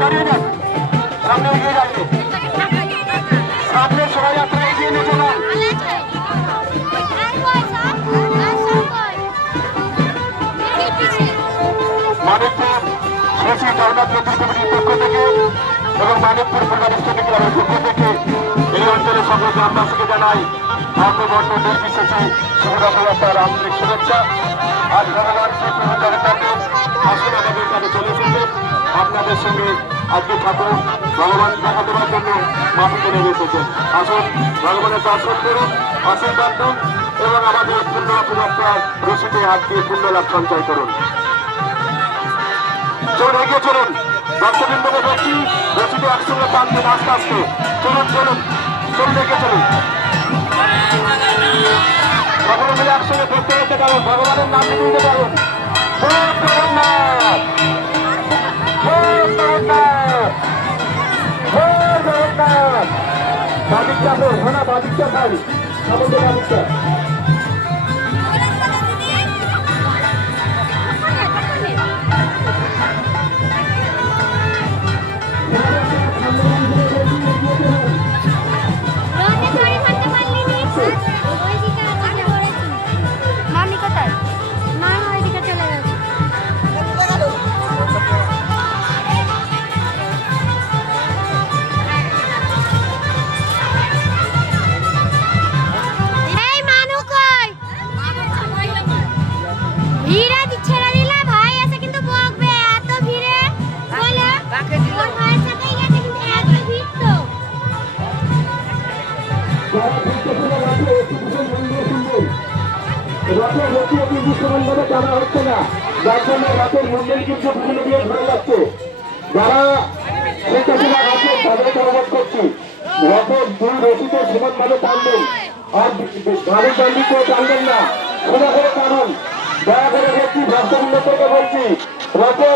দাঁড়িয়ে যান, সামনে এগিয়ে যাচ্ছে, সামনে শোভাযাত্রা এগিয়ে নিয়ে চলান। মানিকপুর শ্রী জগন্নাথ মন্দির কমিটির পক্ষ থেকে এবং মানিকপুর পূর্বাধিষ্ঠিত ক্লাবের পক্ষ থেকে এই অঞ্চলের সকল গ্রামবাসীকে জানাই ধর্মবর্ণ নির্বিশেষে শুভ রথযাত্রার আন্তরিক শুভেচ্ছা। আজ ভগবান শ্রী প্রভু জগন্নাথের আসন আমাদের কাছে চলে এসেছে। আপনাদের সঙ্গে আজকে ঠাকুর ভগবান দেখা দেওয়ার জন্য মাটিতে নেমে এসেছেন। আসুন ভগবানের দর্শন করুন, আশীর্বাদ দিন এবং আমাদের পূর্ণ রথযাত্রার রশিতে হাত দিয়ে পূর্ণ লাভ সঞ্চয় করুন। চলুন, এগিয়ে চলুন, ভক্তবৃন্দকে দেখি রশিতে একসঙ্গে টানবেন আস্তে আস্তে। চলুন চলুন চলুন, এগিয়ে চলুন, সকলে মিলে একসঙ্গে দেখতে দেখতে পারুন, ভগবানের নাম নিতে পারুন। বাদিকটা ঘোড়া বাদিকটা ভাই আমাদের বাদিকটা জানা হচ্ছে না, যার জন্য রাতের মন্দির কিন্তু বিভিন্ন দিয়ে ধরে যাচ্ছে। যারা স্বেচ্ছাসেবা আছেন তাদেরকে অনুরোধ করছি, রথের দুই রশিতে সমানভাবে টানবেন, আর গাড়ির ডান্ডি করে টানবেন না, সোজা করে টানুন। দয়া করে বলছি, ভক্তবৃন্দকে বলছি, রথের